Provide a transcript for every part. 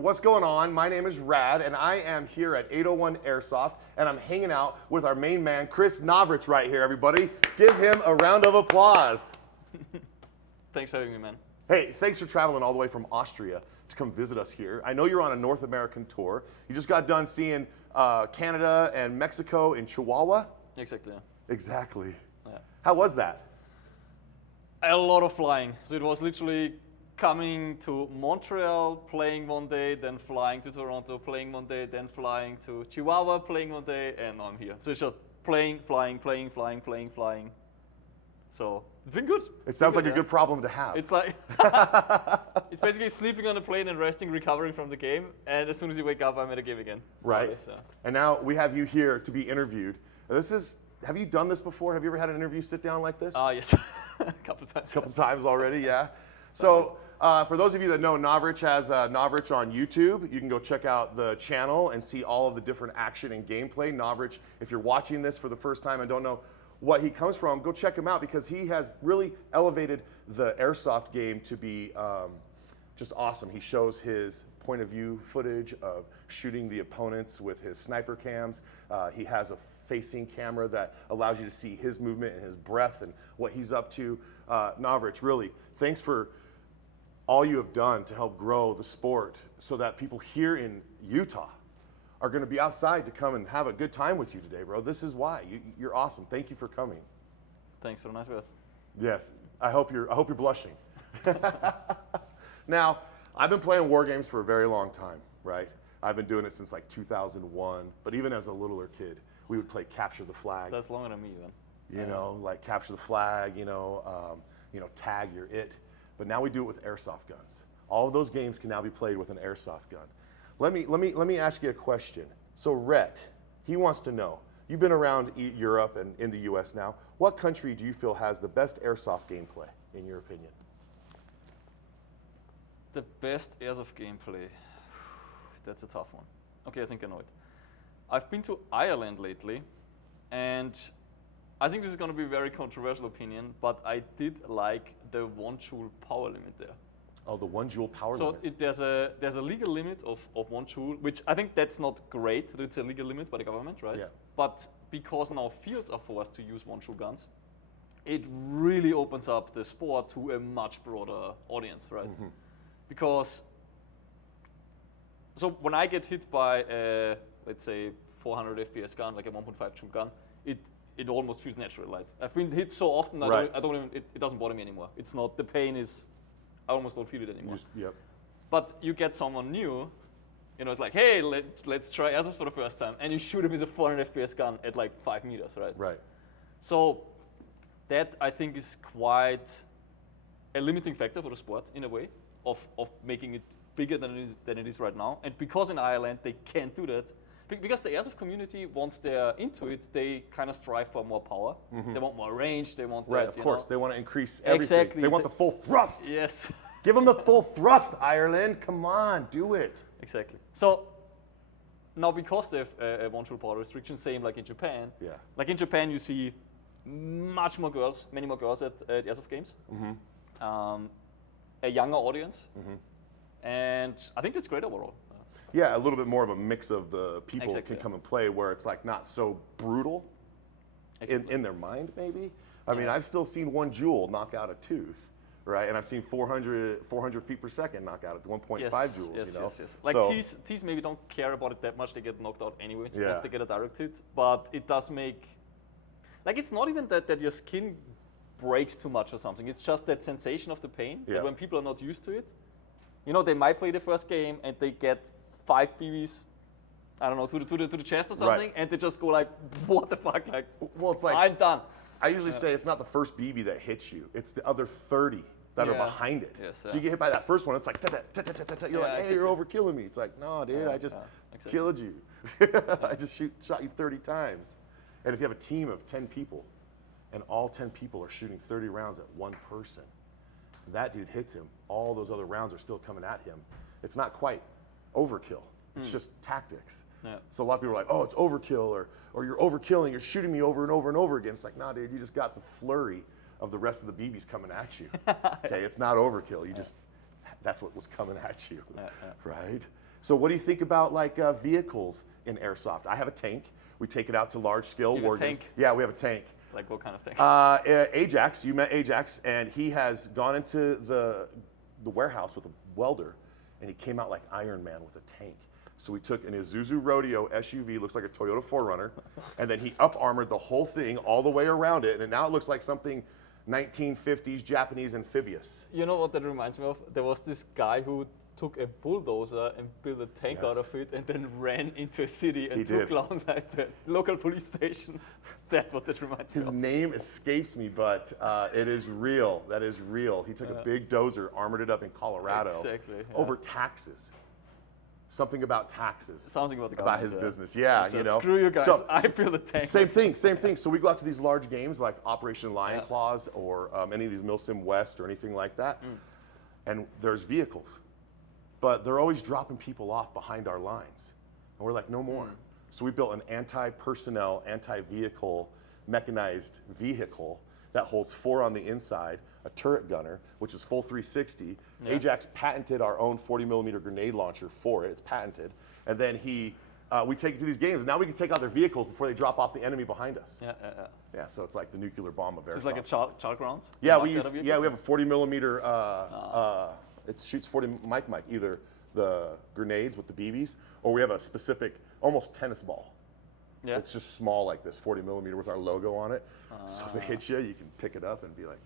What's going on? My name is Rad, and I am here at 801 Airsoft, and I'm hanging out with our main man, Chris Novritsch, right here, everybody. Give him a round of applause. Thanks for having me, man. Hey, thanks for traveling all the way from Austria to come visit us here. I know you're on a North American tour. You just got done seeing Canada and Mexico in Chihuahua? Exactly. Yeah. Exactly. Yeah. How was that? A lot of flying. So it was literally coming to Montreal, playing one day, then flying to Toronto, playing one day, then flying to Chihuahua, playing one day, and now I'm here. So it's just playing, flying. So it's been good. It sounds like a good problem to have. It's like it's basically sleeping on a plane and resting, recovering from the game, and as soon as you wake up, I'm at a game again. Right. So. And now we have you here to be interviewed. Have you done this before? Have you ever had an interview sit down like this? Yes, a couple of times. A couple times already, yeah. So for those of you that know, Novritsch has Novritsch on YouTube. You can go check out the channel and see all of the different action and gameplay. Novritsch, if you're watching this for the first time and don't know what he comes from, go check him out because he has really elevated the Airsoft game to be just awesome. He shows his point of view footage of shooting the opponents with his sniper cams. He has a facing camera that allows you to see his movement and his breath and what he's up to. Novritsch, really, thanks for all you have done to help grow the sport so that people here in Utah are going to be outside to come and have a good time with you today, bro. This is why. You're awesome. Thank you for coming. Thanks for the nice words. Yes, I hope you're blushing. Now, I've been playing war games for a very long time, right? I've been doing it since like 2001, but even as a littler kid, we would play capture the flag. That's longer than me, then. You know, like capture the flag, tag your it. But now we do it with airsoft guns. All of those games can now be played with an airsoft gun. Let me ask you a question. So Rhett, he wants to know, you've been around Europe and in the US now. What country do you feel has the best airsoft gameplay, in your opinion? The best airsoft gameplay. That's a tough one. Okay, I think I know it. I've been to Ireland lately, and I think this is going to be a very controversial opinion, but I did like the 1 joule power limit there. Oh, the 1 joule power limit. So there's a legal limit of 1 joule, which I think that's not great that it's a legal limit by the government, right? Yeah. But because now fields are forced to use 1 joule guns, it really opens up the sport to a much broader audience, right? Mm-hmm. Because, so when I get hit by a, let's say, 400 FPS gun, like a 1.5 joule gun, it almost feels natural, right? I've been hit so often, right. It doesn't bother me anymore. It's not, the pain is, I almost don't feel it anymore. Yep. But you get someone new, it's like, hey, let's try airsoft for the first time, and you shoot him with a 400 FPS gun at like 5 meters, right? Right. So that I think is quite a limiting factor for the sport in a way of making it bigger than it is right now. And because in Ireland they can't do that, because the airsoft community, once they're into it, they kind of strive for more power. Mm-hmm. They want more range. They want right, that, of course. They want to increase everything. Exactly. They want the full thrust. Yes. Give them the full thrust, Ireland. Come on, do it. Exactly. So now because they have a 1 joule power restriction, same like in Japan. Yeah. Like in Japan, you see many more girls at airsoft games. Mm-hmm. A younger audience. Mm-hmm. And I think that's great overall. Yeah, a little bit more of a mix of the people exactly. can come and play where it's like not so brutal in their mind, maybe. I mean, I've still seen 1 joule knock out a tooth, right? And I've seen 400 feet per second knock out at 1.5 joules, Yes. Like T's maybe don't care about it that much. They get knocked out anyways once they get a direct hit. But it does make, like it's not even that your skin breaks too much or something. It's just that sensation of the pain that when people are not used to it, they might play the first game and they get 5 BBs, I don't know, to the chest or something, right. And they just go like, what the fuck? Like, well, it's like I'm done. I usually say it's not the first BB that hits you; it's the other 30 that are behind it. Yes, so you get hit by that first one, it's like, you're like, hey, you're overkilling me. It's like, no, dude, I just killed you. I just shot you 30 times. And if you have a team of 10 people, and all 10 people are shooting 30 rounds at one person, that dude hits him. All those other rounds are still coming at him. It's not quite overkill. It's just tactics. Yeah. So a lot of people are like, oh, it's overkill, or you're overkilling, you're shooting me over and over and over again. It's like, nah, dude, you just got the flurry of the rest of the BBs coming at you. Okay, it's not overkill. You just, that's what was coming at you, right? So what do you think about like vehicles in Airsoft? I have a tank. We take it out to large scale You have war a games. tank? Yeah, we have a tank. Like what kind of thing? Ajax, you met Ajax, and he has gone into the warehouse with a welder, and he came out like Iron Man with a tank. So we took an Isuzu Rodeo SUV, looks like a Toyota 4Runner, and then he up-armored the whole thing all the way around it, and now it looks like something 1950s Japanese amphibious. You know what that reminds me of? There was this guy who took a bulldozer and built a tank out of it and then ran into a city and took down like the local police station. That's what that reminds me of. His name escapes me, but it is real. That is real. He took a big dozer, armored it up in Colorado over taxes. Something about taxes. Something about the government. About his business. Yeah, you know. Screw you guys. So, I built a tank. Same thing. So we go out to these large games like Operation Lion Claws or any of these Milsim West or anything like that. And there's vehicles. But they're always dropping people off behind our lines. And we're like, no more. So we built an anti-personnel, anti-vehicle, mechanized vehicle that holds 4 on the inside, a turret gunner, which is full 360. Ajax patented our own 40mm grenade launcher for it. It's patented. And then we take it to these games. And now we can take out their vehicles before they drop off the enemy behind us. Yeah, so it's like the nuclear bomb of Airsoft. So it's like a chalk rounds? Yeah, we have a 40mm. It shoots 40 Mike, either the grenades with the BBs, or we have a specific, almost tennis ball. Yeah. It's just small like this, 40mm with our logo on it. So if it hits you, you can pick it up and be like,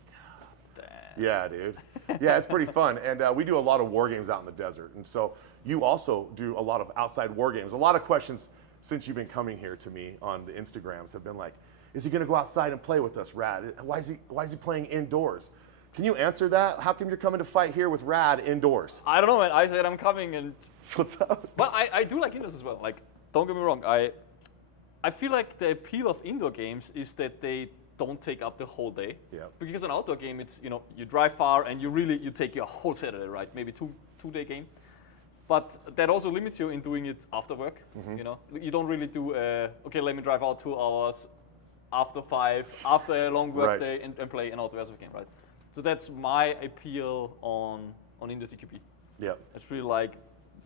damn. Yeah, dude. Yeah, it's pretty fun. And we do a lot of war games out in the desert. And so you also do a lot of outside war games. A lot of questions since you've been coming here to me on the Instagrams have been like, is he gonna go outside and play with us, Rad? Why is he playing indoors? Can you answer that? How come you're coming to fight here with Rad indoors? I don't know, man. I said I'm coming, and what's up? But I do like indoors as well. Like, don't get me wrong. I feel like the appeal of indoor games is that they don't take up the whole day. Yeah. Because an outdoor game, it's you drive far and you take your whole Saturday, right? Maybe two-day game. But that also limits you in doing it after work. You don't really do okay. Let me drive out 2 hours after 5 after a long work day and play an outdoor Airsoft game, right? So that's my appeal on indoor CQP. Yeah. It's really like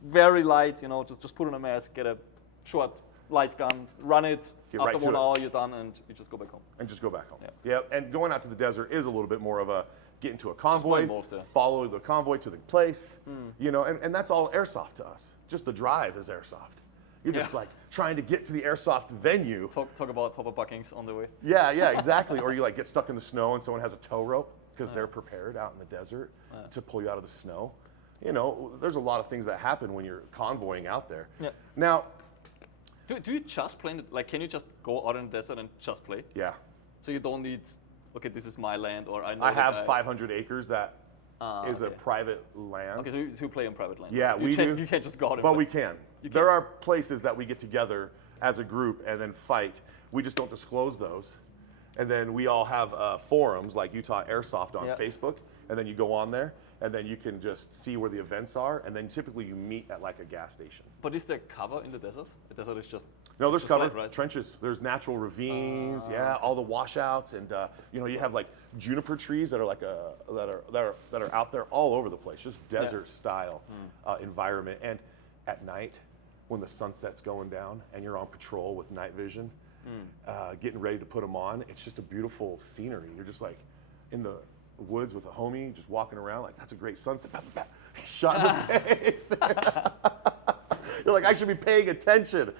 very light, just put on a mask, get a short light gun, run it. After 1 hour, you're done, and you just go back home. Yeah. And going out to the desert is a little bit more of a get into a convoy, follow the convoy to the place, and that's all Airsoft to us. Just the drive is Airsoft. You're just like trying to get to the Airsoft venue. Talk about hopper buckings on the way. Yeah, exactly. Or you like get stuck in the snow and someone has a tow rope because they're prepared out in the desert to pull you out of the snow. There's a lot of things that happen when you're convoying out there. Yeah. Now, do you just play? Can you just go out in the desert and just play? Yeah. So you don't need, okay, this is my land, or I have 500 acres that is a private land. Okay, so you play on private land. Yeah, we do. You can't just go out. But we can. There are places that we get together as a group and then fight. We just don't disclose those. And then we all have forums like Utah Airsoft on Facebook, and then you go on there, and then you can just see where the events are, and then typically you meet at like a gas station. But is there cover in the desert? The desert is just there's cover, land, right? Trenches. There's natural ravines, all the washouts, and you have like juniper trees that are like that are out there all over the place, just desert style environment. And at night, when the sunset's going down, and you're on patrol with night vision. Getting ready to put them on. It's just a beautiful scenery. You're just like in the woods with a homie, just walking around like, that's a great sunset. Shot in the face. You're like, I should be paying attention.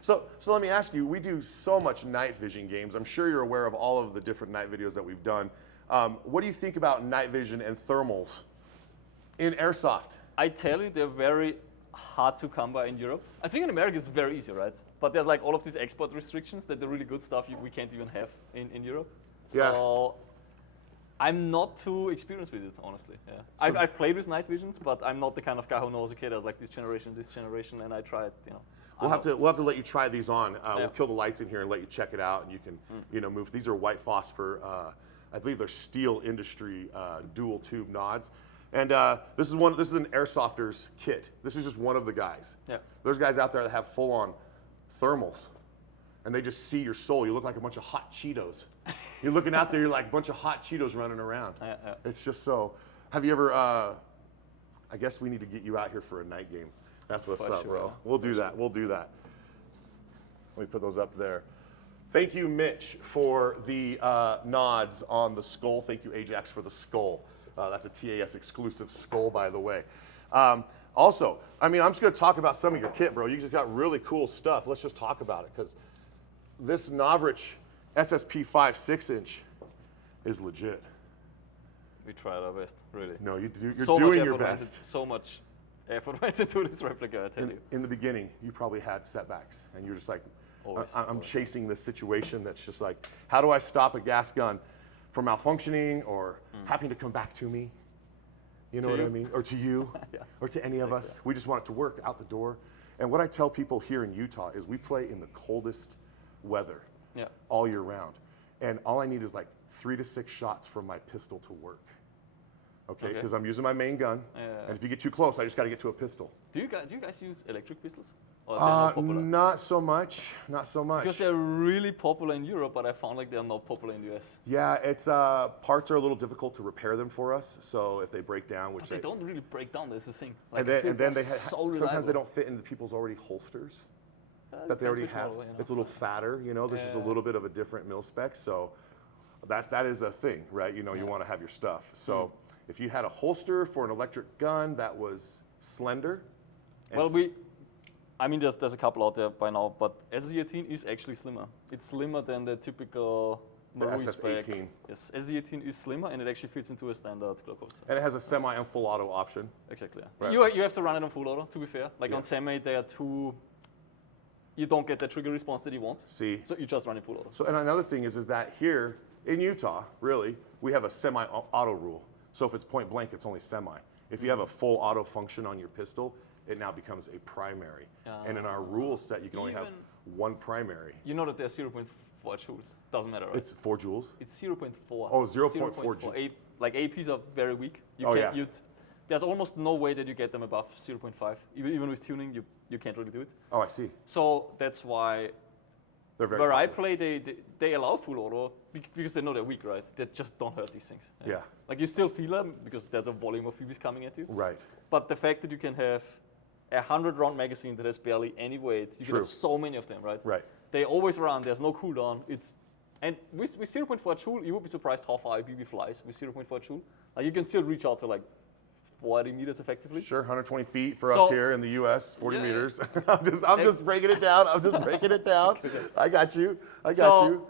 So let me ask you, we do so much night vision games. I'm sure you're aware of all of the different night videos that we've done. What do you think about night vision and thermals in Airsoft? I tell you, they're very hard to come by in Europe. I think in America it's very easy, right? But there's like all of these export restrictions that the really good stuff we can't even have in Europe. So I'm not too experienced with it, honestly. Yeah. So I've played with night visions, but I'm not the kind of guy who knows, okay, there's like this generation, and I try it, We'll have to let you try these on. We'll kill the lights in here and let you check it out, and you can move. These are white phosphor. I believe they're Steel Industry dual tube nods. And this is an Airsofter's kit. This is just one of the guys. Yeah. There's guys out there that have full-on thermals, and they just see your soul. You look like a bunch of hot Cheetos. You're looking out there, you're like a bunch of hot Cheetos running around. It's just so. Have you ever I guess we need to get you out here for a night game. That's what's For up, sure. bro. We'll do that. We'll do that. Let me put those up there. Thank you, Mitch, for the nods on the skull. Thank you, Ajax, for the skull. That's a TAS exclusive skull, by the way. Also, I mean, I'm just going to talk about some of your kit, bro. You just got really cool stuff. Let's just talk about it, because this Novritsch SSP 5 6-inch is legit. We tried our best, really. No, you're So doing much your effort went best. so much effort went into this replica, I tell you. In the beginning, you probably had setbacks, and you're just like, Always, I'm always. chasing this situation that's just like, how do I stop a gas gun from malfunctioning or having to come back to me? You know To what I you? mean? Or to you, Yeah, or to any of exactly. us. We just want it to work out the door. And what I tell people here in Utah is we play in the coldest weather Yeah. all year round. And all I need is like 3 to 6 shots from my pistol to work. Okay? Okay. Because I'm using my main gun. Yeah. And if you get too close, I just got to get to a pistol. Do you guys use electric pistols? Or are they not popular? Not so much. Not so much. Because they're really popular in Europe, but I found like they're not popular in the US. Yeah, it's parts are a little difficult to repair them for us. So if they break down, which They don't really break down, that's the thing. Like, and I then, feel and then they're they so sometimes they reliable. don't fit into people's already holsters that they Depends already which have. model, you know. It's a little fatter, you know. This is a Yeah. little bit of a different mil spec, so that is a thing, right? You know, you want to have your stuff. So if you had a holster for an electric gun that was slender, Well, I mean, there's a couple out there by now, but SZ18 is actually slimmer. It's slimmer than the typical The Marui spec. SS18. Yes, SZ18 is slimmer, and it actually fits into a standard Glock holster. and it has a semi and full auto option. Exactly. Yeah. Right. You have to run it on full auto, to be fair. Like Yeah. on semi, they are too. You don't get the trigger response that you want, See. so you just run it full auto. So, and another thing is that here in Utah, really, we have a semi-auto rule. So if it's point blank, it's only semi. If you have a full auto function on your pistol, it now becomes a primary. And in our rule set, you can only have Even- one primary. You know that they're 0.4 joules. Doesn't matter, right? It's 4 joules. It's 0.4. Oh, 0.4 joules. Like APs are very weak. You Oh, can't, yeah. there's almost no way that you get them above 0.5. Even with tuning, you can't really do it. Oh, I see. So that's why They're very where I popular. play, they allow full auto because they know they're weak, right? They just don't hurt these things. Yeah. Like you still feel them because there's a volume of BBs coming at you. Right. But the fact that you can have a 100-round magazine that has barely any weight, you can True. have so many of them, right? Right. They always run. There's no cooldown. And with 0.4 joule, you would be surprised how far a BB flies with 0.4 joule. Like you can still reach out to like 40 meters effectively. Sure, 120 feet for So- us here in the U.S., 40 Yeah. meters. I'm just breaking it down. I'm just breaking it down. I got you. I got So- you.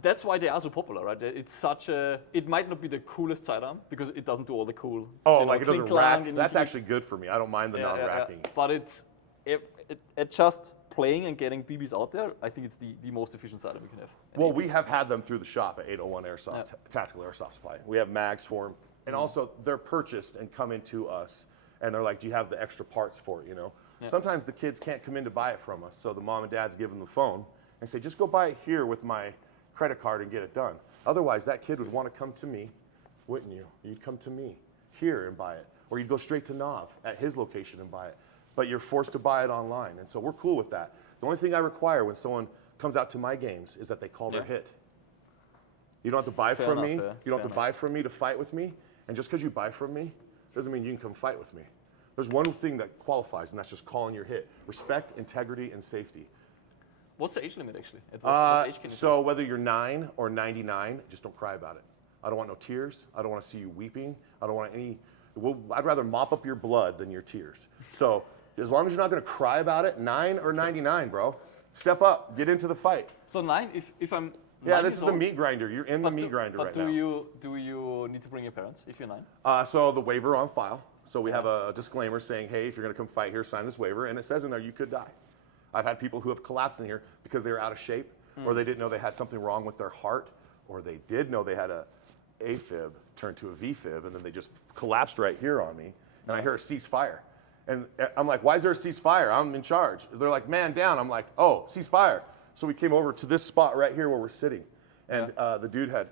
That's why they are so popular, right? It's such a. It might not be the coolest sidearm because it doesn't do all the cool. Oh, you know, like it doesn't clink clang rack. and That's you- actually good for me. I don't mind the non-racking. But it just playing and getting BBs out there. I think it's the most efficient sidearm we can have. And Well, we have had them through the shop at 801 Airsoft, Tactical Airsoft Supply. We have mags for them. And also, they're purchased and come into us. And they're like, do you have the extra parts for it, you know? Sometimes the kids can't come in to buy it from us. So the mom and dads give them the phone and say, just go buy it here with my credit card and get it done. Otherwise, that kid would want to come to me, wouldn't you? You'd come to me here and buy it. Or you'd go straight to Nav at his location and buy it. But you're forced to buy it online. And so we're cool with that. The only thing I require when someone comes out to my games is that they call their hit. You don't have to buy Fair from enough, me. yeah. You don't Fair have to buy from me to fight with me. And just because you buy from me doesn't mean you can come fight with me. There's one thing that qualifies, and that's just calling your hit. Respect, integrity, and safety. What's the age limit actually? At what age can you So whether you're 9 or 99, just don't cry about it. I don't want no tears. I don't want to see you weeping. I don't want any. I'd rather mop up your blood than your tears. So as long as you're not going to cry about it, 9 or 99, bro, step up, get into the fight. So 9, if I'm. Yeah, 9 this years is the old, meat grinder. You're in the meat grinder but right do now. do you need to bring your parents if you're 9? So the waiver on file. So we have a disclaimer saying, hey, if you're going to come fight here, sign this waiver. And it says in there you could die. I've had people who have collapsed in here because they were out of shape, or they didn't know they had something wrong with their heart, or they did know they had a AFib turned to a VFib, and then they just collapsed right here on me. And I hear a ceasefire. And I'm like, why is there a ceasefire? I'm in charge. They're like, man down. I'm like, oh, ceasefire. So we came over to this spot right here where we're sitting. And the dude had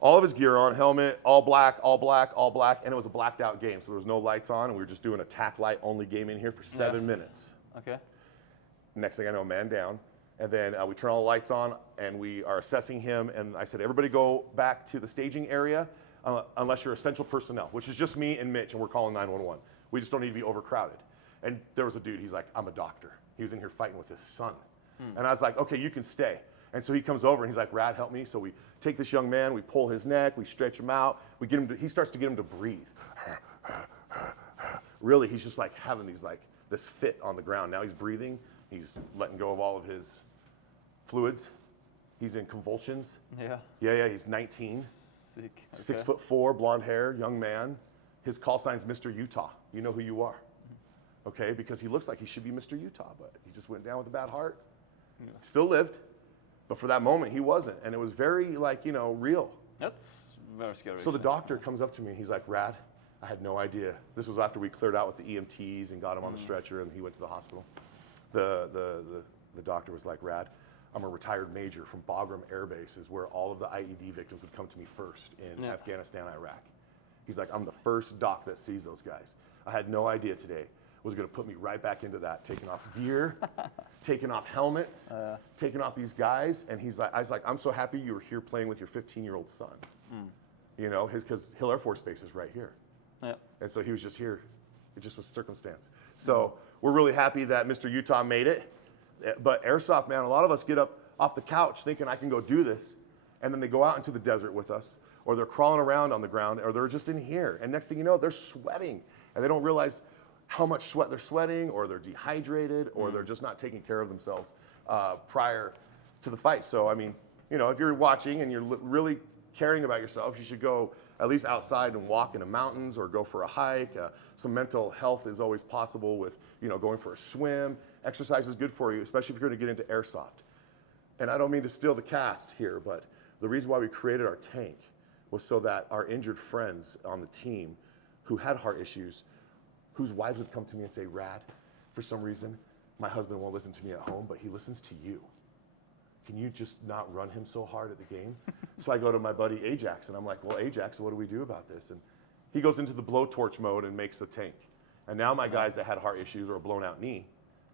all of his gear on, helmet, all black, all black, all black, and it was a blacked out game. So there was no lights on, and we were just doing a tack light only game in here for 7 minutes. Okay. Next thing I know, man down. And then we turn all the lights on, and we are assessing him. And I said, everybody go back to the staging area unless you're essential personnel, which is just me and Mitch, and we're calling 911. We just don't need to be overcrowded. And there was a dude, he's like, I'm a doctor. He was in here fighting with his son. And I was like, okay, you can stay. And so he comes over and he's like, Rad, help me. So we take this young man, we pull his neck, we stretch him out, he starts to get him to breathe. Really, he's just like having this fit on the ground. Now he's breathing, he's letting go of all of his fluids. He's in convulsions. Yeah, he's 19. Sick. Okay. 6'4", blonde hair, young man. His call sign's Mr. Utah. You know who you are. Okay, because he looks like he should be Mr. Utah, but he just went down with a bad heart. Yeah. Still lived, but for that moment he wasn't, and it was very real. That's very scary. So the doctor comes up to me, he's like, Rad, I had no idea. This was after we cleared out with the EMTs and got him on the stretcher, and he went to the hospital. The doctor was like, Rad, I'm a retired major from Bagram Air Base, is where all of the IED victims would come to me first in Afghanistan, Iraq. He's like, I'm the first doc that sees those guys. I had no idea today was going to put me right back into that, taking off gear, taking off helmets, taking off these guys. And I was like, I'm so happy you were here playing with your 15-year-old son. Because Hill Air Force Base is right here. Yeah. And so he was just here. It just was circumstance. So we're really happy that Mr. Utah made it. But Airsoft, man, a lot of us get up off the couch thinking I can go do this. And then they go out into the desert with us, or they're crawling around on the ground, or they're just in here. And next thing you know, they're sweating. And they don't realize how much sweat they're sweating, or they're dehydrated, or they're just not taking care of themselves prior to the fight. So, I mean, if you're watching and you're really caring about yourself, you should go at least outside and walk in the mountains or go for a hike. Some mental health is always possible with, going for a swim. Exercise is good for you, especially if you're going to get into Airsoft. And I don't mean to steal the cast here, but the reason why we created our tank was so that our injured friends on the team who had heart issues, whose wives would come to me and say, Rad, for some reason, my husband won't listen to me at home, but he listens to you. Can you just not run him so hard at the game? So I go to my buddy Ajax, and I'm like, well, Ajax, what do we do about this? And he goes into the blowtorch mode and makes a tank. And now my guys that had heart issues or a blown out knee,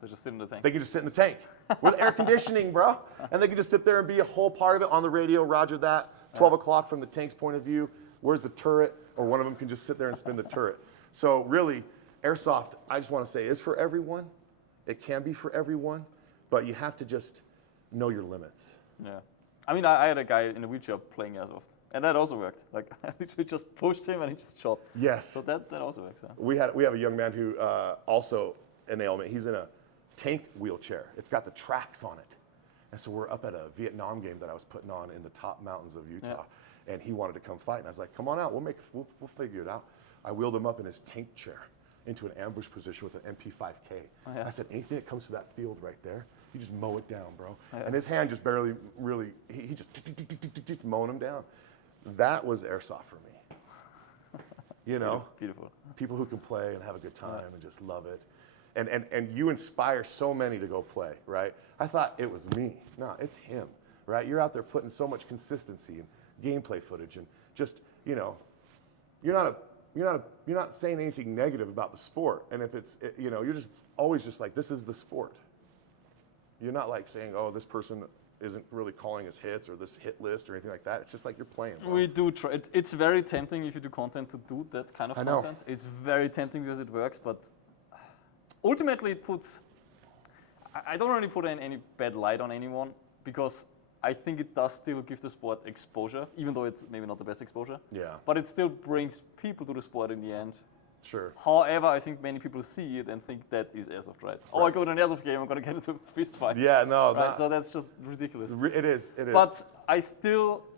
they just sit in the tank. They can just sit in the tank with air conditioning, bro. And they can just sit there and be a whole part of it on the radio, roger that. 12 o'clock from the tank's point of view. Where's the turret? Or one of them can just sit there and spin the turret. So really, Airsoft, I just want to say, is for everyone. It can be for everyone, but you have to just know your limits. Yeah. I mean, I had a guy in a wheelchair playing Airsoft, and that also worked. Like, I literally just pushed him and he just shot. Yes. So that also works. Yeah. We have a young man who also an ailment. He's in a tank wheelchair. It's got the tracks on it. And so we're up at a Vietnam game that I was putting on in the top mountains of Utah, and he wanted to come fight. And I was like, come on out, we'll figure it out. I wheeled him up in his tank chair into an ambush position with an MP5K. I said, anything that comes to that field right there, you just mow it down, bro. And his hand just barely really, he just mowing him down. That was Airsoft for me. Beautiful. People who can play and have a good time and just love it. And you inspire so many to go play, right? I thought it was me. No, it's him, right? You're out there putting so much consistency and gameplay footage, and just, you're not saying anything negative about the sport. And if you're just always just like, this is the sport. You're not like saying, oh, this person isn't really calling us hits or this hit list or anything like that. It's just like you're playing. Bro. We do try. It's very tempting if you do content to do that kind of content. It's very tempting because it works, but ultimately it puts, I don't really put any bad light on anyone, because I think it does still give the sport exposure, even though it's maybe not the best exposure. Yeah. But it still brings people to the sport in the end. Sure. However, I think many people see it and think that is Airsoft, right? Oh, I go to an Airsoft game, I'm going to get into a fist fight. Yeah, no. Right? So that's just ridiculous. It is. But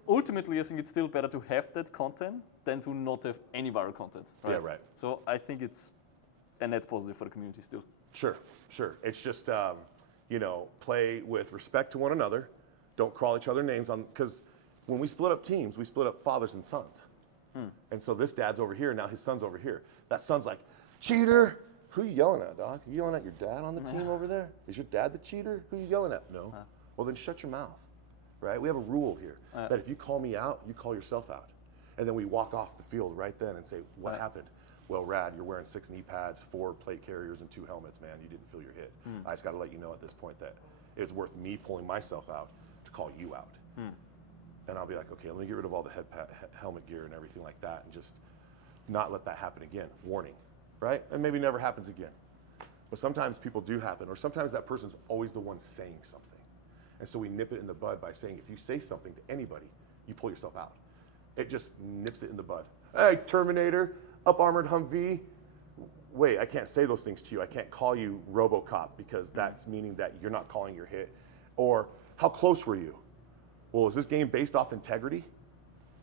ultimately, I think it's still better to have that content than to not have any viral content. Right? Yeah, right. So I think it's a net positive for the community still. Sure. It's just, play with respect to one another. Don't crawl each other names on, because when we split up teams, we split up fathers and sons. And so this dad's over here, now his son's over here. That son's like, cheater! Who you yelling at, dog? You yelling at your dad on the team over there? Is your dad the cheater? Who you yelling at? No. Well, then shut your mouth, right? We have a rule here that if you call me out, you call yourself out. And then we walk off the field right then and say, what happened? Well, Rad, you're wearing 6 knee pads, 4 plate carriers, and 2 helmets, man. You didn't feel your hit. I just got to let you know at this point that it's worth me pulling myself out to call you out. And I'll be like, okay, let me get rid of all the helmet gear and everything like that, and just not let that happen again. Warning. right? And maybe never happens again. But sometimes people do happen, or sometimes that person's always the one saying something. And so we nip it in the bud by saying, if you say something to anybody, you pull yourself out. It just nips it in the bud. Hey, Terminator, up-armored Humvee. Wait, I can't say those things to you. I can't call you RoboCop because that's meaning that you're not calling your hit. Or, how close were you? Well, is this game based off integrity?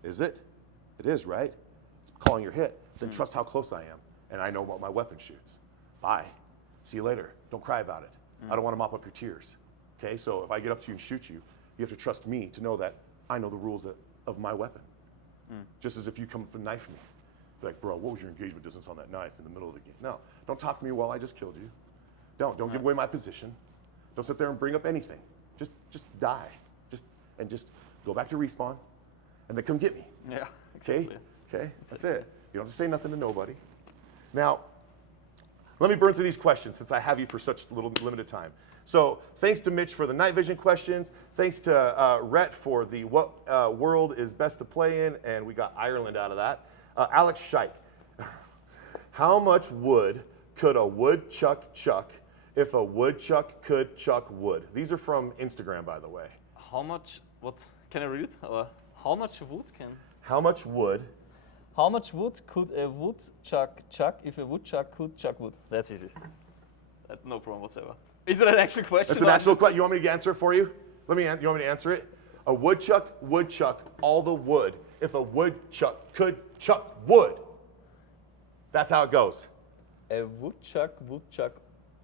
Is it? It is, right? It's calling your hit. Then trust how close I am. And I know what my weapon shoots. Bye. See you later. Don't cry about it. I don't want to mop up your tears. Okay, so if I get up to you and shoot you, you have to trust me to know that I know the rules of my weapon. Just as if you come up and knife me. Be like, bro, what was your engagement distance on that knife in the middle of the game? No, don't talk to me while I just killed you. Don't give away my position. Don't sit there and bring up anything. Just die. Just go back to respawn, and then come get me. Yeah, exactly. Okay, that's it. You don't have to say nothing to nobody. Now, let me burn through these questions since I have you for such little limited time. So thanks to Mitch for the night vision questions. Thanks to Rhett for the what world is best to play in, and we got Ireland out of that. Alex Scheich, how much wood could a woodchuck chuck if a woodchuck could chuck wood? These are from Instagram, by the way. How much, what, can I read it? How much wood can? How much wood? How much wood could a woodchuck chuck if a woodchuck could chuck wood? That's easy. No problem whatsoever. Is it an actual question? It's an actual question. You want me to answer it for you? You want me to answer it? A woodchuck would chuck all the wood if a woodchuck could chuck wood. That's how it goes. A woodchuck would chuck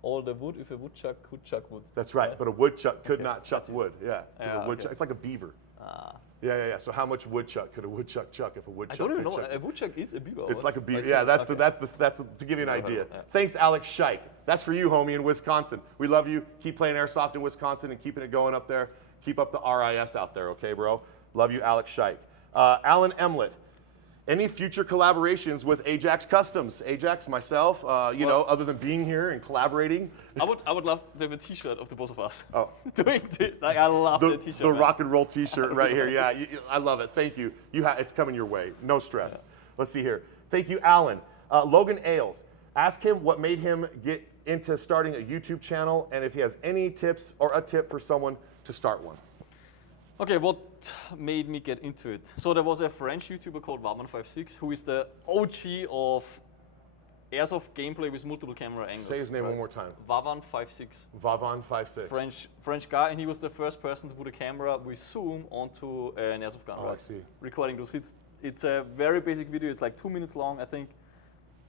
all the wood if a woodchuck could chuck wood. That's right, but a woodchuck could not chuck wood. Yeah, a woodchuck, it's like a beaver. Yeah. So how much woodchuck could a woodchuck chuck if a woodchuck? I don't even know. Chuck? A woodchuck is a beaver. It's like a beaver. Yeah, that's to give you an idea. Yeah. Thanks, Alex Scheich. That's for you, homie, in Wisconsin. We love you. Keep playing Airsoft in Wisconsin and keeping it going up there. Keep up the RIS out there, okay, bro? Love you, Alex Scheich. Alan Emlet. Any future collaborations with Ajax Customs? Ajax, myself, other than being here and collaborating. I would love to have a T-shirt of the both of us. Oh, doing like I love the T-shirt. The rock and roll T-shirt right here. Yeah, I love it. Thank you. It's coming your way. No stress. Yeah. Let's see here. Thank you, Alan. Logan Ailes. Ask him what made him get into starting a YouTube channel, and if he has any tips or a tip for someone to start one. Okay, what made me get into it? So there was a French YouTuber called Vavan56 who is the OG of Airsoft gameplay with multiple camera angles. Say his name one more time. Vavan56. Vavan56. French guy, and he was the first person to put a camera with zoom onto an Airsoft gun. Oh, right? I see. Recording those hits. It's a very basic video. It's like 2 minutes long, I think.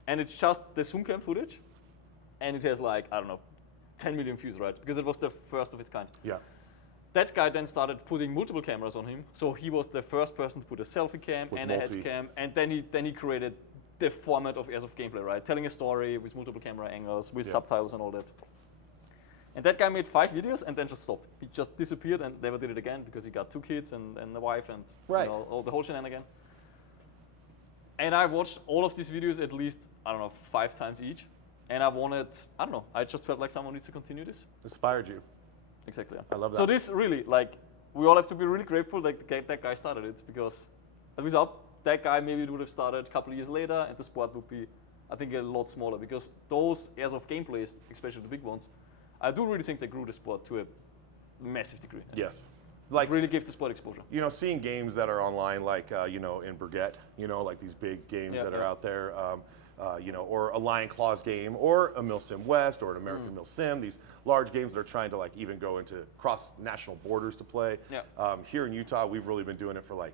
And it's just the zoom cam footage. And it has like, I don't know, 10 million views, right? Because it was the first of its kind. Yeah. That guy then started putting multiple cameras on him. So he was the first person to put a selfie cam and a head cam. And then he created the format of Airsoft gameplay, right? Telling a story with multiple camera angles, with subtitles and all that. And that guy made 5 videos and then just stopped. He just disappeared and never did it again because he got 2 kids and a wife and all the whole shenanigan. And I watched all of these videos at least, 5 times each. And I just felt like someone needs to continue this. Inspired you. Exactly. Yeah. I love that. So this really, we all have to be really grateful that guy started it, because without that guy, maybe it would have started a couple of years later, and the sport would be, I think, a lot smaller. Because those Airsoft gameplays, especially the big ones, I do really think they grew the sport to a massive degree. Yes. Like really gave the sport exposure. Seeing games that are online, like in Brigette, like these big games that are out there. Or a Lion Claws game, or a Milsim West, or an American Milsim, these large games that are trying to even go into cross-national borders to play. Yeah. Here in Utah, we've really been doing it for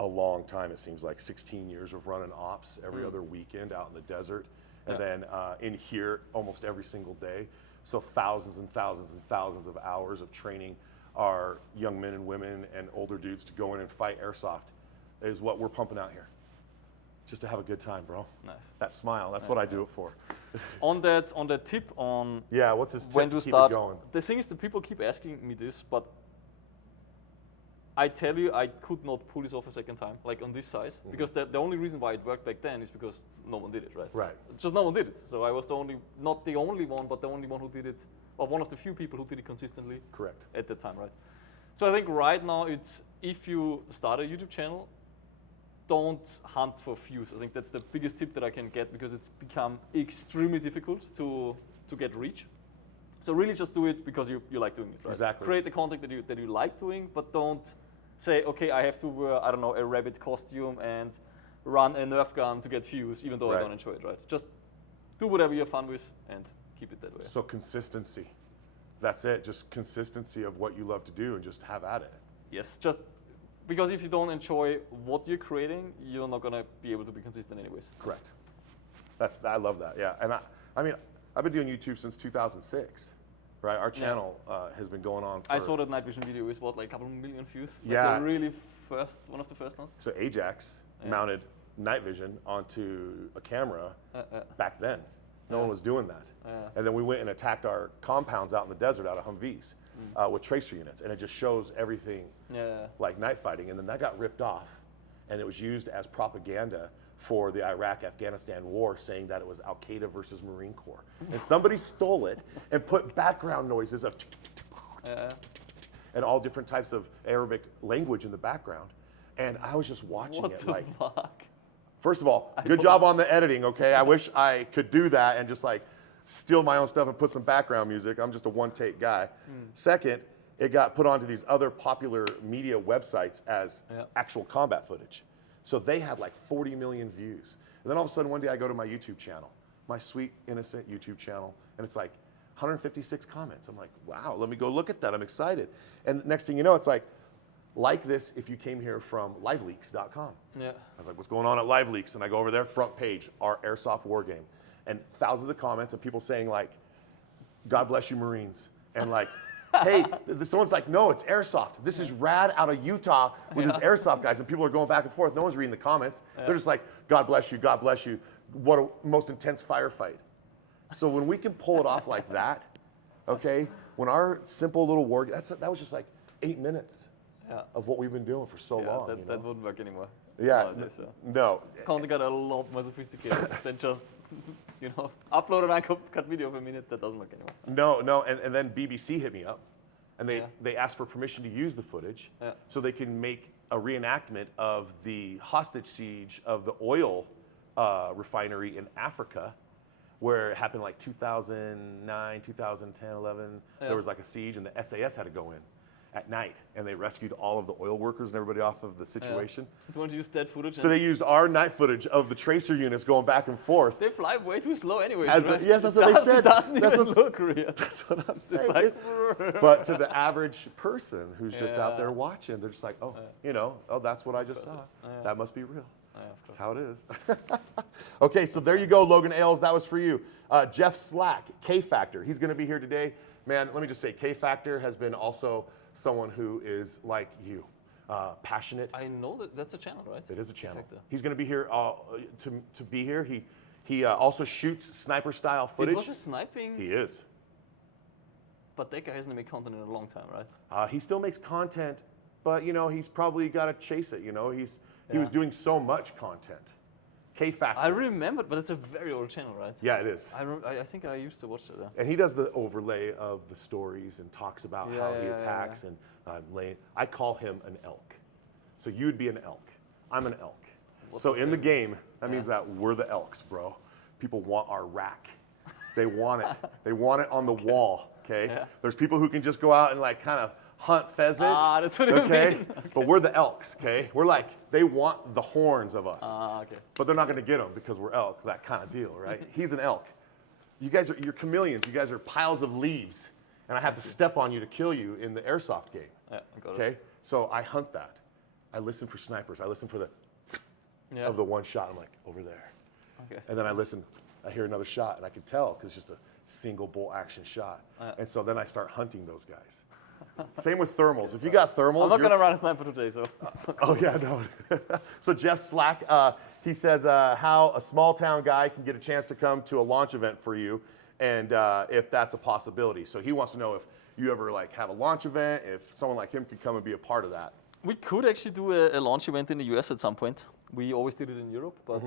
a long time. It seems like 16 years of running ops every other weekend out in the desert. And then in here almost every single day. So thousands and thousands and thousands of hours of training our young men and women and older dudes to go in and fight Airsoft is what we're pumping out here. Just to have a good time, bro. Nice. That smile, that's what I do it for. On that tip on what's his tip when to keep start, it going? The thing is that people keep asking me this, but I tell you, I could not pull this off a second time, like on this size, because the only reason why it worked back then is because no one did it, right? Right. Just no one did it. So I was not the only one, but the only one who did it, or one of the few people who did it consistently. Correct. At that time, right? So I think right now it's, if you start a YouTube channel, don't hunt for views. I think that's the biggest tip that I can get because it's become extremely difficult to get reach. So really just do it because you like doing it, right? Exactly. Create the content that you like doing, but don't say, okay, I have to wear, I don't know, a rabbit costume and run a Nerf gun to get views, even though I don't enjoy it, right? Just do whatever you have fun with and keep it that way. So consistency. That's it. Just consistency of what you love to do and just have at it. Yes, just because if you don't enjoy what you're creating, you're not gonna be able to be consistent anyways. Correct. I love that. Yeah, and I mean, I've been doing YouTube since 2006, right? Our channel has been going on for... I saw that night vision video with like a couple million views. Yeah. The really one of the first ones. So Ajax mounted night vision onto a camera back then. No one was doing that. And then we went and attacked our compounds out in the desert out of Humvees with tracer units. And it just shows everything like night fighting. And then that got ripped off. And it was used as propaganda for the Iraq-Afghanistan war, saying that it was Al-Qaeda versus Marine Corps. And somebody stole it and put background noises of and all different types of Arabic language in the background. And I was just watching What it the like, fuck? first of all, good job on the editing, okay? I wish I could do that and just like steal my own stuff and put some background music. I'm just a one-take guy. Second, it got put onto these other popular media websites as actual combat footage. So they had like 40 million views. And then all of a sudden one day I go to my YouTube channel, my sweet, innocent YouTube channel, and it's like 156 comments. I'm like, wow, let me go look at that. I'm excited. And next thing you know, it's like this if you came here from liveleaks.com. Yeah. I was like, what's going on at LiveLeaks? And I go over there, front page, our Airsoft war game. And thousands of comments of people saying like, God bless you, Marines. And like, hey, someone's like, no, it's Airsoft. This is rad out of Utah with his Airsoft guys. And people are going back and forth. No one's reading the comments. They're just like, God bless you, God bless you. What a most intense firefight. So when we can pull it off like that, okay, when our simple little war, that was just like 8 minutes of what we've been doing for so long. That wouldn't work anymore. Yeah, no. Content got a lot more sophisticated than just, upload an uncut video of a minute. That doesn't work anymore. No, and then BBC hit me up, and they asked for permission to use the footage so they can make a reenactment of the hostage siege of the oil refinery in Africa, where it happened like 2009, 2010, 11. There was like a siege, and the SAS had to go in at night, and they rescued all of the oil workers and everybody off of the situation. Do you want to use that footage? So they used our night footage of the tracer units going back and forth. They fly way too slow anyway. Yes, that's what they said. It doesn't even look real. That's what I'm saying. It's like, but to the average person who's just out there watching, they're just like, oh, that's what I just saw. That must be real. That's how it is. Okay, so there you go, Logan Ailes. That was for you. Jeff Slack, K-Factor. He's going to be here today. Man, let me just say, K-Factor has been also someone who is like you, passionate. I know that's a channel, right? It is a channel. K-Factor. He's going to be here to be here. He also shoots sniper-style footage. It was a sniping? He is. But that guy hasn't made content in a long time, right? He still makes content, but he's probably got to chase it. He was doing so much content. K-Factor. I remember, but it's a very old channel, right? Yeah, it is. I think I used to watch it. And he does the overlay of the stories and talks about how he attacks. And I call him an elk. So you'd be an elk. I'm an elk. So in the game, that means that we're the elks, bro. People want our rack. They want it. They want it on the wall, okay? Yeah. There's people who can just go out and like kind of hunt pheasant. That's what you mean. Okay. But we're the elks, okay? We're like, they want the horns of us. Okay. But they're not going to get them because we're elk, that kind of deal, right? He's an elk. You're chameleons. You guys are piles of leaves. And I have to step on you to kill you in the Airsoft game. Yeah, I got okay? it. So I hunt that. I listen for snipers. I listen for the of the one shot. I'm like, over there. Okay. And then I hear another shot, and I can tell because it's just a single bolt action shot. And so then I start hunting those guys. Same with thermals. If you got thermals, I'm not gonna run a sniper today, so. Oh yeah, no. So Jeff Slack, he says how a small town guy can get a chance to come to a launch event for you, and if that's a possibility. So he wants to know if you ever like have a launch event, if someone like him could come and be a part of that. We could actually do a launch event in the US at some point. We always did it in Europe, but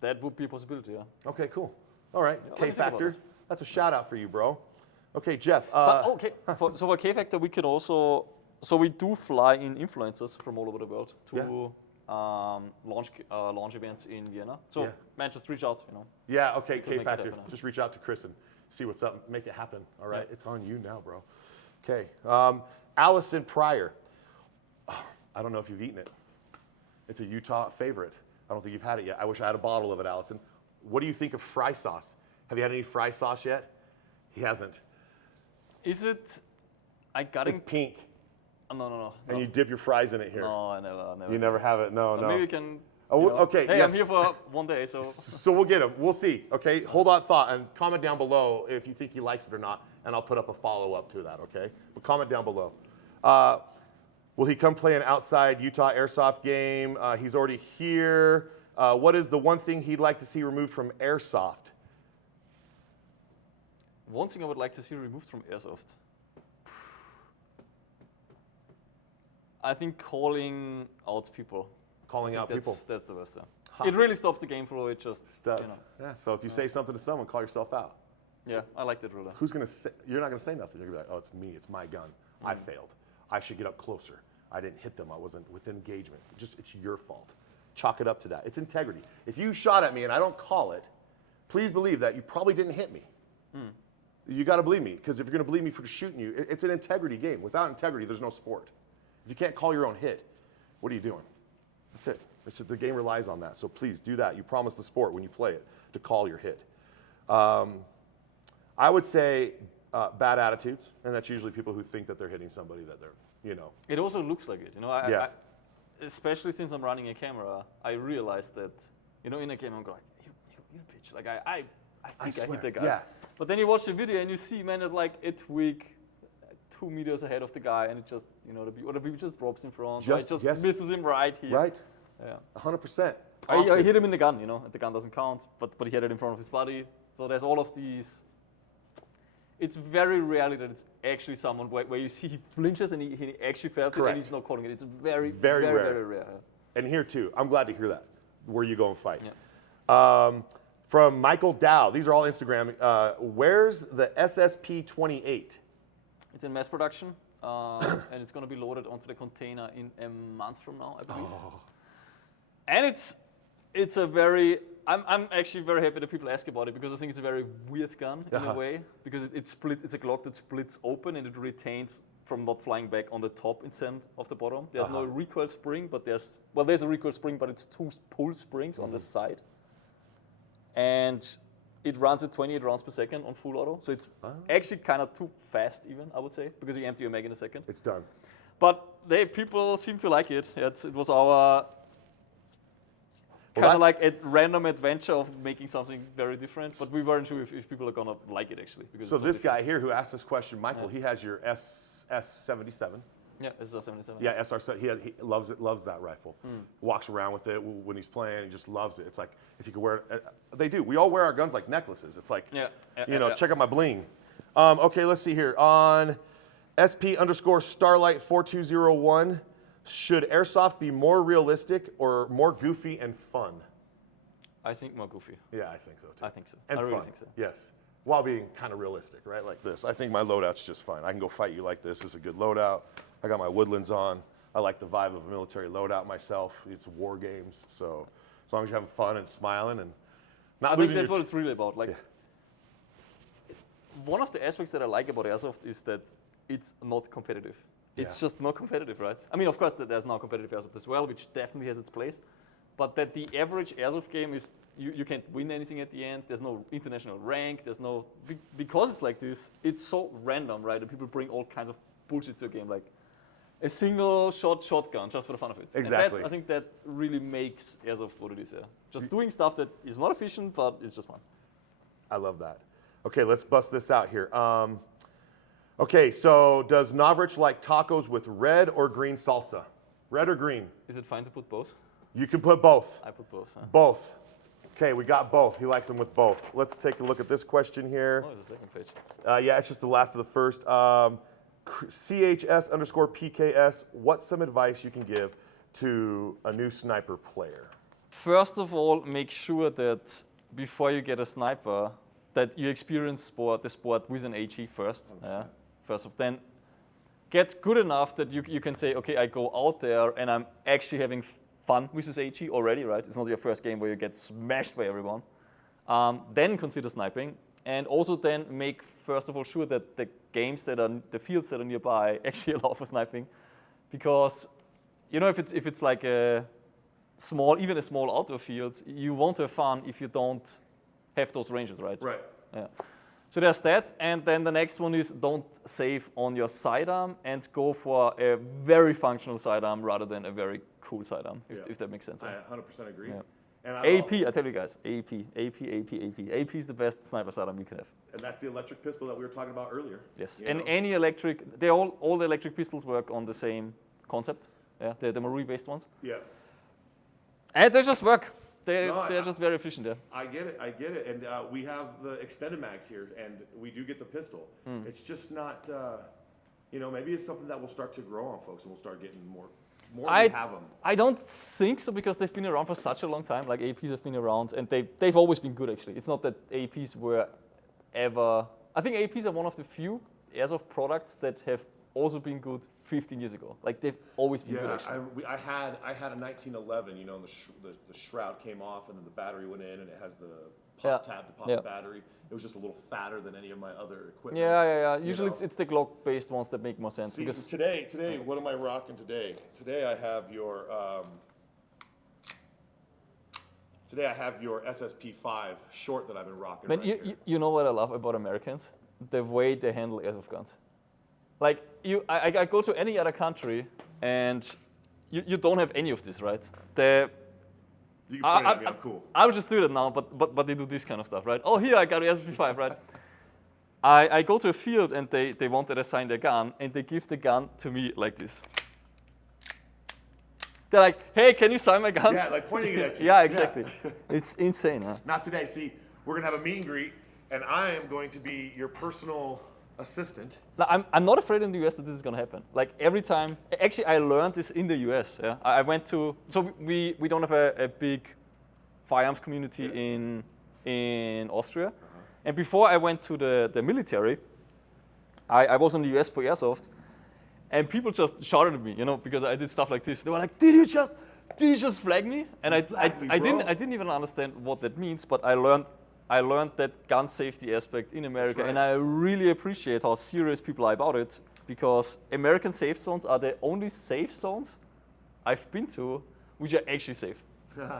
that would be a possibility. Yeah. Okay, cool. All right, K-Factor. That's a shout out for you, bro. Okay, Jeff. So for K-Factor, we could also, so we do fly in influencers from all over the world to launch events in Vienna. So man, just reach out. Yeah. Okay. K make it Factor. happen. Just reach out to Chris and see what's up. Make it happen. All right. Yeah. It's on you now, bro. Okay. Allison Pryor. I don't know if you've eaten it. It's a Utah favorite. I don't think you've had it yet. I wish I had a bottle of it, Allison. What do you think of fry sauce? Have you had any fry sauce yet? He hasn't. Is it? I got It's it. pink. Oh, no. And you dip your fries in it here. No, I never. You never have it? No. Maybe we can. Oh, okay. Hey, yes. I'm here for one day, so. So we'll get him. We'll see. Okay. Hold on thought and comment down below if you think he likes it or not, and I'll put up a follow-up to that. Okay. But comment down below. Will he come play an outside Utah Airsoft game? He's already here. What is the one thing he'd like to see removed from Airsoft? One thing I would like to see removed from Airsoft. I think calling out people. Calling out people. That's the worst. It really stops the game flow. It just Does. Yeah. So if you say something to someone, call yourself out. Yeah, I like that ruler. Who's gonna say? You're not gonna say nothing. You're gonna be like, "Oh, it's me. It's my gun. I failed. I should get up closer. I didn't hit them. I wasn't within engagement. It's your fault." Chalk it up to that. It's integrity. If you shot at me and I don't call it, please believe that you probably didn't hit me. You got to believe me, because if you're going to believe me for shooting you, it's an integrity game. Without integrity, there's no sport. If you can't call your own hit, what are you doing? That's it. The game relies on that. So please do that. You promise the sport when you play it to call your hit. I would say bad attitudes, and that's usually people who think that they're hitting somebody that they're, It also looks like it. I, especially since I'm running a camera, I realized that, in a game I'm going, you bitch. Like I think I hit the guy. Yeah. But then you watch the video and you see, man, there's like a twig 2 meters ahead of the guy, and it just, the beam just drops in front. Just misses him right here. Right. Yeah. 100%. I hit him in the gun, the gun doesn't count, but he had it in front of his body. So there's all of these. It's very rarely that it's actually someone where you see he flinches and he actually felt it and he's not calling it. It's very, very, very rare. And here too, I'm glad to hear that, where you go and fight. Yeah. From Michael Dow, these are all Instagram. Where's the SSP 28? It's in mass production, and it's going to be loaded onto the container in a month from now, I believe. Oh. And it's a very. I'm actually very happy that people ask about it, because I think it's a very weird gun in a way, because it's a Glock that splits open and it retains from not flying back on the top instead of the bottom. There's no recoil spring, but there's a recoil spring, but it's 2 pull springs on the side. And it runs at 28 rounds per second on full auto, so it's actually kind of too fast even, I would say, because you empty your mag in a second. It's done. But people seem to like it. It was our kind of like a random adventure of making something very different, but we weren't sure if people are gonna like it actually. Because so this guy here who asked this question, Michael, he has your S77. Yeah, SR77. Yeah, SR7. He loves it. Loves that rifle. Walks around with it when he's playing. He just loves it. It's like if you could wear it. They do. We all wear our guns like necklaces. It's like check out my bling. Okay, let's see here on SP_Starlight4201. Should Airsoft be more realistic or more goofy and fun? I think more goofy. Yeah, I think so too. I think so. And I really fun. think so. Yes. While being kind of realistic, right? Like this. I think my loadout's just fine. I can go fight you like this. It's a good loadout. I got my Woodlands on. I like the vibe of a military loadout myself. It's war games. So as long as you're having fun and smiling and not losing I think that's what it's really about. Like, one of the aspects that I like about Airsoft is that it's not competitive. It's just not competitive, right? I mean, of course, there's now competitive Airsoft as well, which definitely has its place. But that the average Airsoft game is, you can't win anything at the end. There's no international rank. There's no, because it's like this, it's so random, right? And people bring all kinds of bullshit to a game, like a single shot shotgun just for the fun of it. Exactly. And I think that really makes Airsoft what it is, Just doing stuff that is not efficient, but it's just fun. I love that. Okay, let's bust this out here. Okay, so does Novritsch like tacos with red or green salsa? Red or green? Is it fine to put both? You can put both. I put both. Both. Okay, we got both. He likes them with both. Let's take a look at this question here. Oh, it's the second page. Yeah, it's just the last of the first. CHS_PKS, what's some advice you can give to a new sniper player? First of all, make sure that before you get a sniper, that you experience the sport with an AG first. First of then, get good enough that you can say, okay, I go out there and I'm actually having fun versus AG already, right? It's not your first game where you get smashed by everyone. Then consider sniping, and also then make first of all sure that the fields that are nearby actually allow for sniping, because if it's like even a small outdoor field, you won't have fun if you don't have those ranges, right? Right. Yeah. So there's that, and then the next one is don't save on your sidearm and go for a very functional sidearm rather than a very cool sidearm, if that makes sense. I 100% agree. Yeah. And AP, I tell you guys, AP. AP is the best sniper sidearm you can have. And that's the electric pistol that we were talking about earlier. Yes, and any electric, all the electric pistols work on the same concept. Yeah, the Marui-based ones. Yeah. And they just work. They're just very efficient, yeah. I get it. And we have the extended mags here, and we do get the pistol. It's just not, maybe it's something that will start to grow on folks, and we'll start getting more we have them. I don't think so, because they've been around for such a long time. Like APs have been around, and they've always been good, actually. It's not that APs were ever... I think APs are one of the few Airsoft products that have also been good 15 years ago. Like they've always been good, actually. I had a 1911, and the shroud came off, and then the battery went in, and it has the pop tab to pop the battery. It was just a little fatter than any of my other equipment. Yeah. Usually it's the Glock-based ones that make more sense. See, because today, what am I rocking today? Today I have your SSP5 short that I've been rocking. Man, you know what I love about Americans? The way they handle airsoft guns. Like I go to any other country and you don't have any of this, right? You can point at me, I'm cool. I would just do that now, but they do this kind of stuff, right? Oh, here I got an SSP5, right? I go to a field and they want that I sign their gun, and they give the gun to me like this. They're like, hey, can you sign my gun? Yeah, like pointing it at you. Yeah, exactly. It's insane, huh? Not today. See, we're gonna have a meet and greet, and I am going to be your personal assistant. Now, I'm not afraid in the US that this is going to happen. Like every time, actually I learned this in the US. Yeah? I went to, so we don't have a big firearms community in Austria. And before I went to the military, I was in the US for Airsoft, and people just shouted at me, because I did stuff like this. They were like, did you just flag me? And I didn't even understand what that means, but I learned that gun safety aspect in America, and I really appreciate how serious people are about it, because American safe zones are the only safe zones I've been to which are actually safe.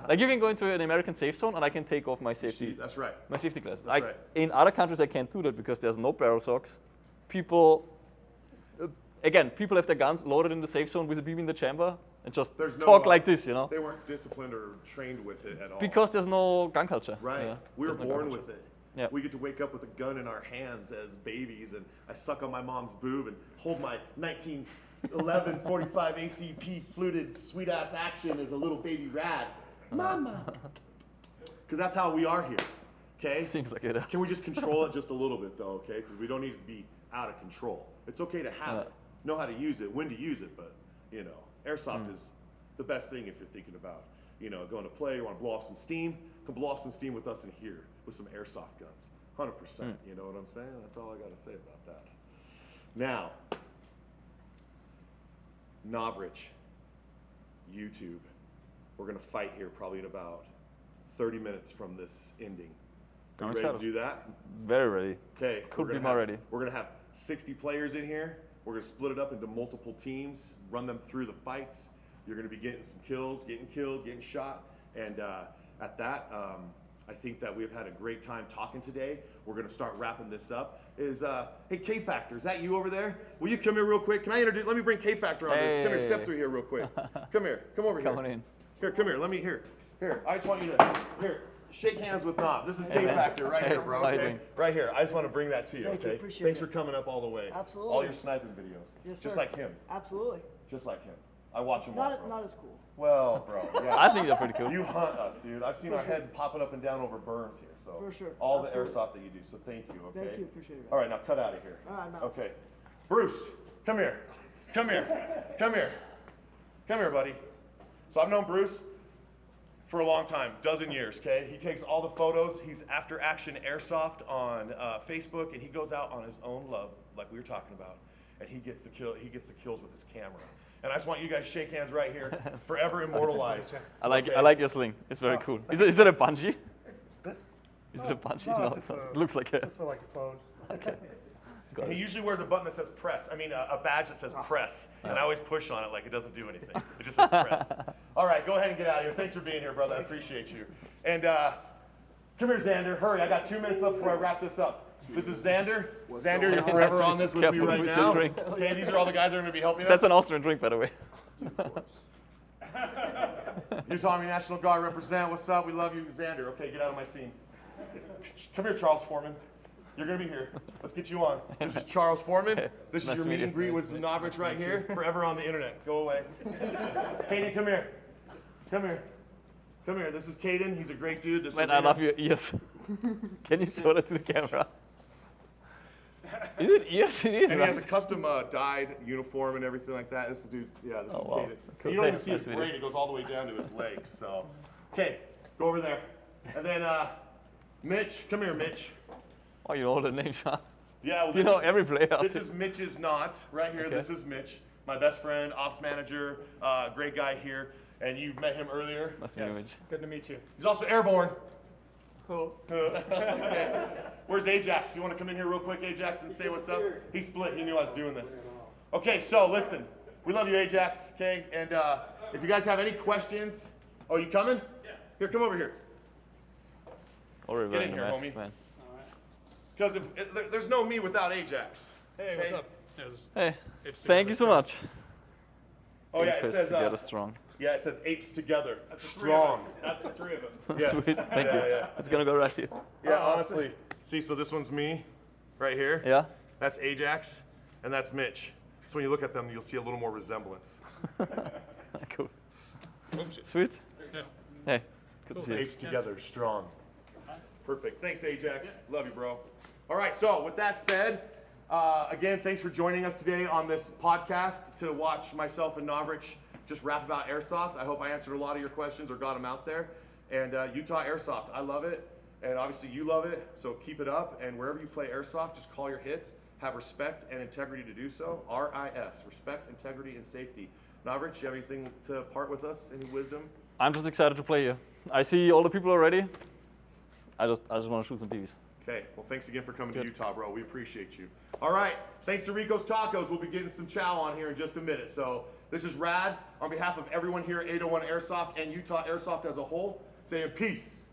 Like you can go into an American safe zone and I can take off my safety. That's right. My safety glasses. That's right. In other countries I can't do that because there's no barrel socks. People have their guns loaded in the safe zone with a beam in the chamber and just talk like this, They weren't disciplined or trained with it at all. Because there's no gun culture. Right. Yeah, we were born with it. Yeah. We get to wake up with a gun in our hands as babies, and I suck on my mom's boob and hold my 1911 45 ACP fluted sweet ass action as a little baby rad. Mama. Because that's how we are here. Okay? Seems like it. Can we just control it just a little bit though, okay? Because we don't need to be out of control. It's okay to have it, know how to use it, when to use it, but Airsoft is the best thing if you're thinking about, going to play, you want to blow off some steam, come blow off some steam with us in here with some Airsoft guns. 100%, you know what I'm saying? That's all I got to say about that. Now, Novritsch, YouTube. We're going to fight here probably in about 30 minutes from this ending. Are you ready to do that? Very ready. Okay. Could be more ready. We're going to have 60 players in here. We're going to split it up into multiple teams, run them through the fights. You're going to be getting some kills, getting killed, getting shot. And at that, I think that we've had a great time talking today. We're going to start wrapping this up. Hey, K-Factor, is that you over there? Will you come here real quick? Can I introduce, let me bring K-Factor on this. Come here, step through here real quick. Come here, come over here. Coming in. Here, come here, Here, I just want you to, shake hands with Nov. This is K-Factor right here, bro, okay? Right here, I just want to bring that to you, Thank you, okay? appreciate Thanks it. for coming up all the way. Absolutely. All your sniping videos. Yes, sir. Just like him. Absolutely. Just like him. I watch him all, bro. Not as cool. Well, bro, yeah. I think you're pretty cool. You hunt us, dude. I've seen our heads popping up and down over berms here, so. For sure. All Absolutely. the airsoft that you do, so thank you, okay? Thank you, appreciate it. All right, now cut out of here. All right, now. Okay. Bruce, come here. Come here. Come here. Come here, buddy. So I've known Bruce for a long time, dozen years, okay? He takes all the photos. He's After Action Airsoft on Facebook, and he goes out on his own love, like we were talking about, and he gets the kills with his camera. And I just want you guys to shake hands right here, forever immortalized. I like Okay. I like your sling. It's very cool. Is it a bungee? This? Is it a bungee? No, No, it's it's not. a- It looks like a. Just for like a phone. Got He it. usually wears a button that says press. I mean, a badge that says press. And I always push on it like it doesn't do anything. It just says press. All right, go ahead and get out of here. Thanks for being here, brother. I appreciate you. And come here, Xander. Hurry, I got 2 minutes left before I wrap this up. This is Xander. Xander, you're forever on this with me Careful right with the now. drink. Okay, these are all the guys that are going to be helping us. That's an Austrian drink, by the way. Utah Army National Guard represent. What's up? We love you, Xander. Okay, get out of my scene. Come here, Charles Foreman. You're gonna be here. Let's get you on. This is Charles Foreman. This is Nice your to meet meet and you. greet with Novritsch right here. Forever on the internet. Go away. Katie, come here. Come here. Come here. This is Caden. He's a great dude. This Man, is I Rena. love your ears. Can you show that to the camera? Is it ears? It is, And he has right? a custom dyed uniform and everything like that. This dude's, yeah, this is Oh, wow. Caden. Cool. You don't even Thanks. see Nice his to meet you. braid. It goes all the way down to his legs. So, okay, go over there. And then Mitch, come here, Mitch. Oh, you know the names, huh? Yeah, well, You know is, every player. This is Mitch's knot right here. Okay. This is Mitch, my best friend, ops manager, great guy here. And you've met him earlier. Nice to meet you, Mitch. Good to meet you. He's also airborne. Cool. Okay. Where's Ajax? You want to come in here real quick, Ajax, and say what's up? He split. He knew I was doing this. Okay, so listen. We love you, Ajax, okay? And if you guys have any questions. Oh, you coming? Yeah. Here, come over here. Already Get in wearing the here, mask, homie. man. Because there's no me without Ajax. Hey, Okay. what's up? Yes. Hey, Apes thank you so together. much. Oh, yeah, it Apes says, together strong. yeah, it says apes together. That's the three of us. Strong. That's the three of us. Yes. Sweet, thank Yeah, you. yeah. It's gonna go right here. Yeah, honestly. See, so this one's me right here. Yeah? That's Ajax, and that's Mitch. So when you look at them, you'll see a little more resemblance. Cool. Oops. Sweet. Yeah. Hey, good to see you. Apes together, strong. Perfect. Thanks, Ajax. Love you, bro. All right, so with that said, again, thanks for joining us today on this podcast to watch myself and Novritsch just rap about Airsoft. I hope I answered a lot of your questions or got them out there. And Utah Airsoft, I love it. And obviously you love it, so keep it up. And wherever you play Airsoft, just call your hits. Have respect and integrity to do so. RIS, respect, integrity, and safety. Novritsch, you have anything to part with us? Any wisdom? I'm just excited to play here. I see all the people already. I just want to shoot some PVs. Okay, well, thanks again for coming to Good. Utah, bro. We appreciate you. All right, thanks to Rico's Tacos. We'll be getting some chow on here in just a minute. So this is Rad. On behalf of everyone here at 801 Airsoft and Utah Airsoft as a whole, saying peace.